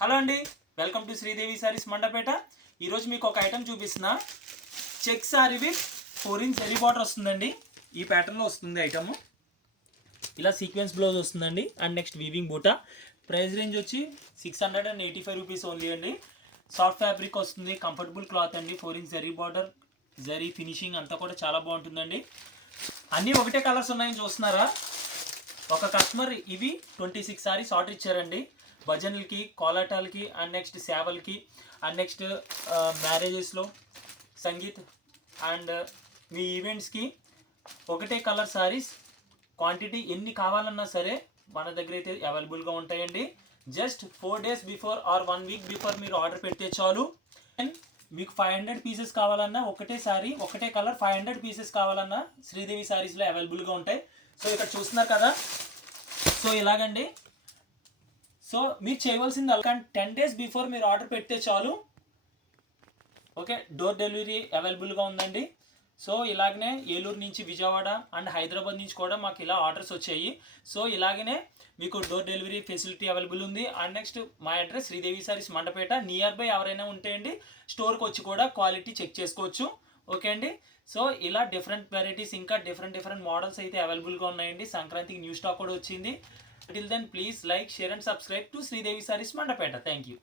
Hello అండి, welcome to Sridevi Sarees Mandapeta. ఈరోజు మీకు ఒక ఐటమ్ చూపిస్తున్నా. Check sari with 4 inch zari border వస్తుందండి. ఈ ప్యాటర్న్లో వస్తుంది ఐటమ్. ఇలా సీక్వెన్స్ బ్లౌజ్ వస్తుందండి. And next weaving buta. Price range వచ్చి 685 రూపీస్ ఓన్లీ అండి. సాఫ్ట్ ఫ్యాబ్రిక్ వస్తుంది, కంఫర్టబుల్ క్లాత్ అండి. 4 inch zari border, zari finishing అంతా కూడా చాలా బాగుంటుందండి. అన్నీ ఒకటే కలర్స్ ఉన్నాయని చూస్తున్నారా? ఒక కస్టమర్ ఇవి 26 సారీస్ ఆర్డర్ ఇచ్చారండి. భజనలకి, కోలాటాలకి, అండ్ నెక్స్ట్ సేవలకి, అండ్ నెక్స్ట్ మ్యారేజెస్లో, సంగీత్ అండ్ మీ ఈవెంట్స్కి ఒకటే కలర్ సారీస్. క్వాంటిటీ ఎన్ని కావాలన్నా సరే మన దగ్గర అయితే అవైలబుల్గా ఉంటాయండి. Just 4 days before or 1 week before మీరు ఆర్డర్ పెడితే చాలు. అండ్ మీకు 500 పీసెస్ కావాలన్నా ఒకటే సారీ, ఒకటే కలర్ 500 పీసెస్ కావాలన్నా శ్రీదేవి సారీస్లో అవైలబుల్గా ఉంటాయి. సో ఇక్కడ చూస్తున్నారు కదా. సో ఇలాగండి. సో మీరు చేయవలసింది 10 days బిఫోర్ మీరు ఆర్డర్ పెడితే చాలు. ఓకే, డోర్ డెలివరీ అవైలబుల్గా ఉందండి. సో ఇలాగనే ఏలూరు నుంచి, విజయవాడ అండ్ హైదరాబాద్ నుంచి కూడా మాకు ఇలా ఆర్డర్స్ వచ్చాయి. సో ఇలాగనే మీకు డోర్ డెలివరీ ఫెసిలిటీ అవైలబుల్ ఉంది. అండ్ నెక్స్ట్ మా address Sridevi Sarees Mandapeta. Near by ఎవరైనా ఉంటే అండి స్టోర్కి వచ్చి కూడా క్వాలిటీ చెక్ చేసుకోవచ్చు. ఓకే అండి. సో ఇలా డిఫరెంట్ వెరైటీస్, ఇంకా డిఫరెంట్ మోడల్స్ అయితే అవైలబుల్గా ఉన్నాయండి. సంక్రాంతికి న్యూ స్టాక్ కూడా వచ్చింది. Till then, please like, share and subscribe to Sridevi Sarees Mandapeta. Thank you.